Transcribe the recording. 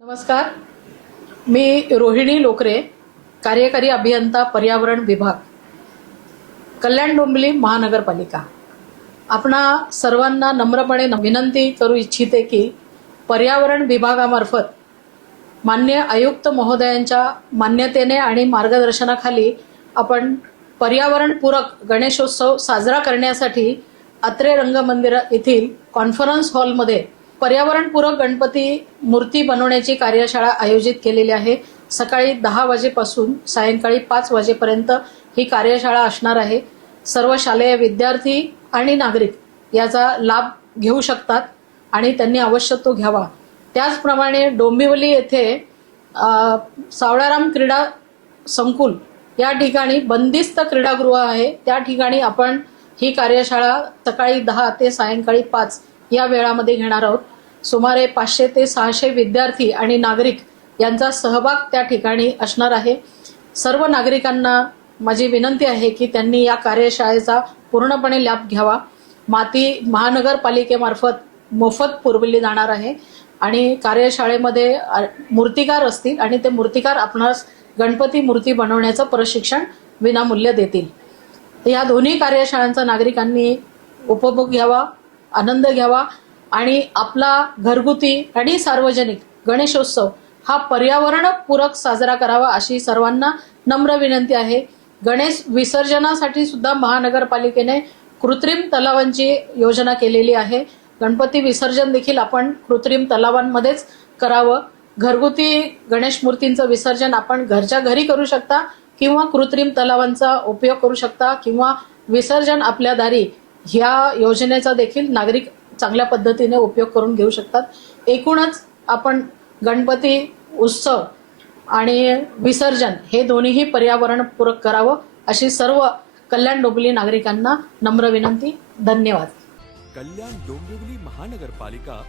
नमस्कार. मी रोहिणी लोकरे कार्यकारी अभियंता पर्यावरण विभाग कल्याण डोंबिवली महानगरपालिका. आपणा सर्वांना नम्रपणे विनंती करू इच्छिते की पर्यावरण विभागामार्फत मान्य आयुक्त महोदयांच्या मान्यतेने आणि मार्गदर्शनाखाली आपण पर्यावरणपूरक गणेशोत्सव साजरा करण्यासाठी अत्रे रंगमंदिर येथील कॉन्फरन्स हॉलमध्ये पर्यावरणपूरक गणपती मूर्ती बनवण्याची कार्यशाळा आयोजित केलेली आहे. सकाळी दहा वाजेपासून सायंकाळी पाच वाजेपर्यंत ही कार्यशाळा असणार आहे. सर्व शालेय विद्यार्थी आणि नागरिक याचा लाभ घेऊ शकतात आणि त्यांनी अवश्य तो घ्यावा. त्याचप्रमाणे डोंबिवली येथे सावळाराम क्रीडा संकुल या ठिकाणी बंदिस्त क्रीडागृह आहे. त्या ठिकाणी आपण ही कार्यशाळा सकाळी दहा ते सायंकाळी पाच या वेळामध्ये घेणार आहोत. सुमारे पाचशे ते सहाशे विद्यार्थी आणि नागरिक यांचा सहभाग त्या ठिकाणी असणार आहे. सर्व नागरिकांना माझी विनंती आहे की त्यांनी या कार्यशाळेचा पूर्णपणे लाभ घ्यावा. माती महानगरपालिकेमार्फत मोफत पुरवली जाणार आहे आणि कार्यशाळेमध्ये मूर्तिकार असतील आणि ते मूर्तिकार आपणास गणपती मूर्ती बनवण्याचं प्रशिक्षण विनामूल्य देतील. या दोन्ही कार्यशाळांचा नागरिकांनी उपभोग घ्यावा. आनंद घ्यावा आणि आपला घरगुती आणि सार्वजनिक गणेशोत्सव हा पर्यावरणपूरक साजरा करावा अशी सर्वांना नम्र विनंती आहे. गणेश विसर्जनासाठी सुद्धा महानगरपालिकेने कृत्रिम तलावांची योजना केलेली आहे. गणपती विसर्जन देखील आपण कृत्रिम तलावांमध्येच करावं. घरगुती गणेश मूर्तींचं विसर्जन आपण घरच्या घरी करू शकता किंवा कृत्रिम तलावांचा उपयोग करू शकता किंवा विसर्जन आपल्या दारी ह्या योजनेचा देखील नागरिक चांगल्या पद्धतीने उपयोग करून घेऊ शकतात. एकूणच आपण गणपती उत्सव आणि विसर्जन हे दोन्हीही पर्यावरणपूरक करावं अशी सर्व कल्याण डोंबिवली नागरिकांना नम्र विनंती. धन्यवाद. कल्याण डोंबिवली महानगरपालिका